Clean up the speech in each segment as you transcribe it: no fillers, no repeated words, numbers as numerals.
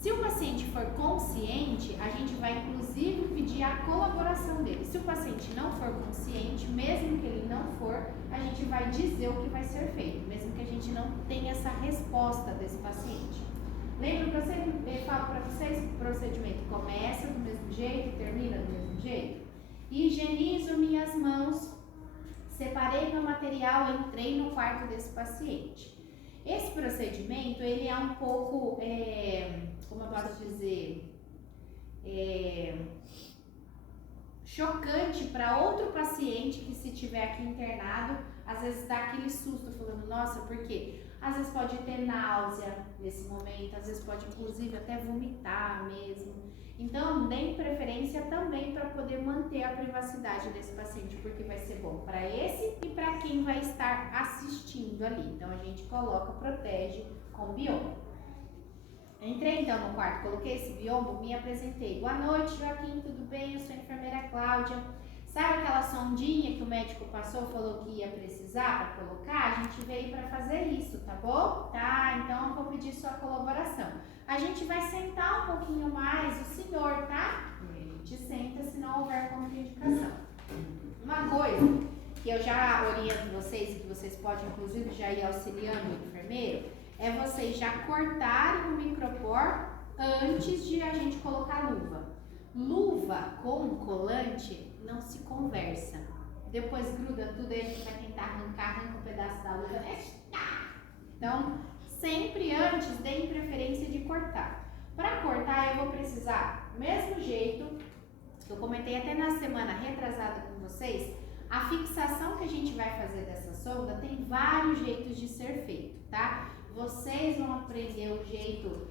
Se o paciente for consciente, a gente vai inclusive pedir a colaboração dele. Se o paciente não for consciente, mesmo que ele não for, a gente vai dizer o que vai ser feito, mesmo que a gente não tenha essa resposta desse paciente. Lembra que eu falo para vocês que o procedimento começa do mesmo jeito e termina do mesmo jeito? Higienizo minhas mãos, separei meu material, entrei no quarto desse paciente. Esse procedimento, ele é um pouco, como eu posso dizer, chocante para outro paciente que, se tiver aqui internado, às vezes dá aquele susto, falando, nossa, por quê? Às vezes pode ter náusea nesse momento, às vezes pode inclusive até vomitar mesmo. Então, deem preferência também para poder manter a privacidade desse paciente, porque vai ser bom para esse e para quem vai estar assistindo ali. Então, a gente coloca, protege com biombo. Entrei então no quarto, coloquei esse biombo, me apresentei. Boa noite, Joaquim, tudo bem? Eu sou a enfermeira Cláudia. Sabe aquela sondinha que o médico passou, falou que ia precisar para colocar? A gente veio para fazer isso, tá bom? Tá, então eu vou pedir sua colaboração. A gente vai sentar um pouquinho mais, o senhor, tá? A gente senta se não houver contraindicação. Uma coisa que eu já oriento vocês, que vocês podem inclusive já ir auxiliando o enfermeiro, é vocês já cortarem o micropor antes de a gente colocar luva. Luva com colante não se conversa. Depois gruda tudo, aí a gente vai tentar arranca um pedaço da luva. Então, sempre antes, deem preferência de cortar. Para cortar, eu vou precisar, mesmo jeito, que eu comentei até na semana retrasada com vocês, a fixação que a gente vai fazer dessa sonda tem vários jeitos de ser feito, tá? Vocês vão aprender o jeito,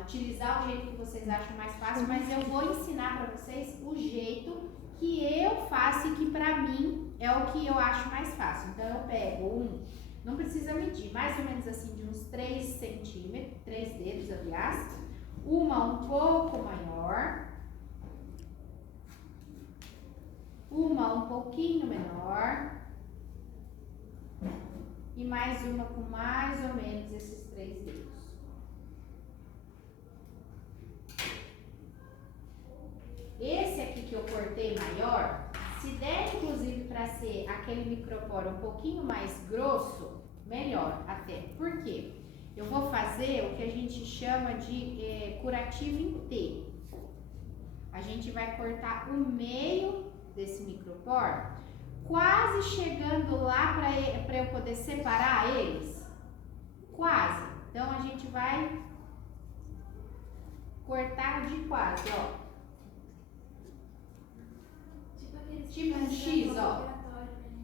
utilizar o jeito que vocês acham mais fácil, mas eu vou ensinar para vocês o jeito que eu faço e que para mim é o que eu acho mais fácil. Então eu pego não precisa medir, mais ou menos assim de uns 3 centímetros, 3 dedos, aliás, uma um pouco maior, uma um pouquinho menor, e mais uma com mais ou menos esses 3 dedos. Esse aqui que eu cortei maior, se der inclusive para ser aquele microporo um pouquinho mais grosso, melhor até. Por quê? Eu vou fazer o que a gente chama de curativo em T. A gente vai cortar o meio desse microporo, quase chegando lá para eu poder separar eles. Quase. Então, a gente vai cortar de quase, ó. Tipo um X, ó.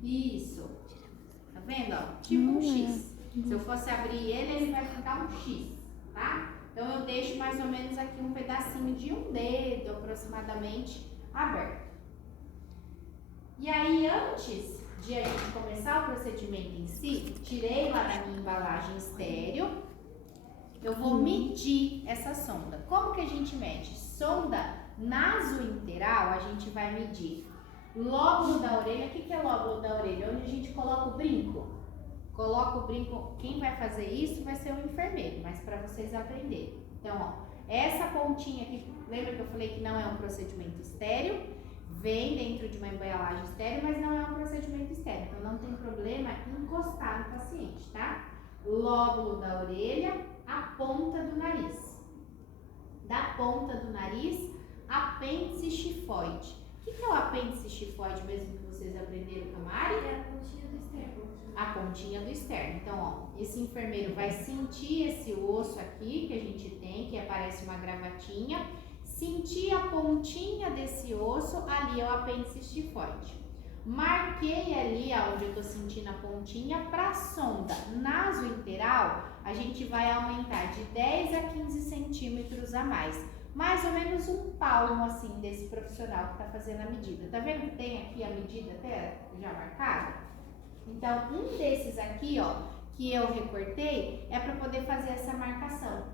Isso. Tá vendo, ó? Tipo um X. Se eu fosse abrir ele vai ficar um X, tá? Então, eu deixo mais ou menos aqui um pedacinho de um dedo, aproximadamente, aberto. E aí, antes de a gente começar o procedimento em si, tirei lá da minha embalagem estéreo, eu vou medir essa sonda. Como que a gente mede? Sonda nasointeral, a gente vai medir lóbulo da orelha. O que é lóbulo da orelha? Onde a gente coloca o brinco. Coloca o brinco, quem vai fazer isso vai ser o enfermeiro, mas para vocês aprenderem. Então, ó, essa pontinha aqui, lembra que eu falei que não é um procedimento estéreo? Vem dentro de uma embalagem estéreo, mas não é um procedimento estéreo, então não tem problema encostar no paciente, tá? Lóbulo da orelha, a ponta do nariz. Da ponta do nariz, apêndice xifoide. O que é o apêndice xifoide mesmo que vocês aprenderam com a Mari? É a pontinha do externo. A pontinha do externo. Então, ó, esse enfermeiro vai sentir esse osso aqui que a gente tem, que aparece uma gravatinha, sentir a pontinha desse osso, ali é o apêndice xifoide. Marquei ali onde eu tô sentindo a pontinha. Para a sonda nasointeral, a gente vai aumentar de 10 a 15 centímetros a mais ou menos um palmo assim desse profissional que tá fazendo a medida. Tá vendo que tem aqui a medida até já marcada? Então, um desses aqui, ó, que eu recortei, é para poder fazer essa marcação,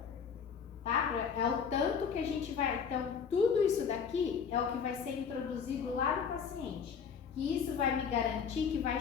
tá? É o tanto que a gente vai... Então, tudo isso daqui é o que vai ser introduzido lá no paciente. Que isso vai me garantir que vai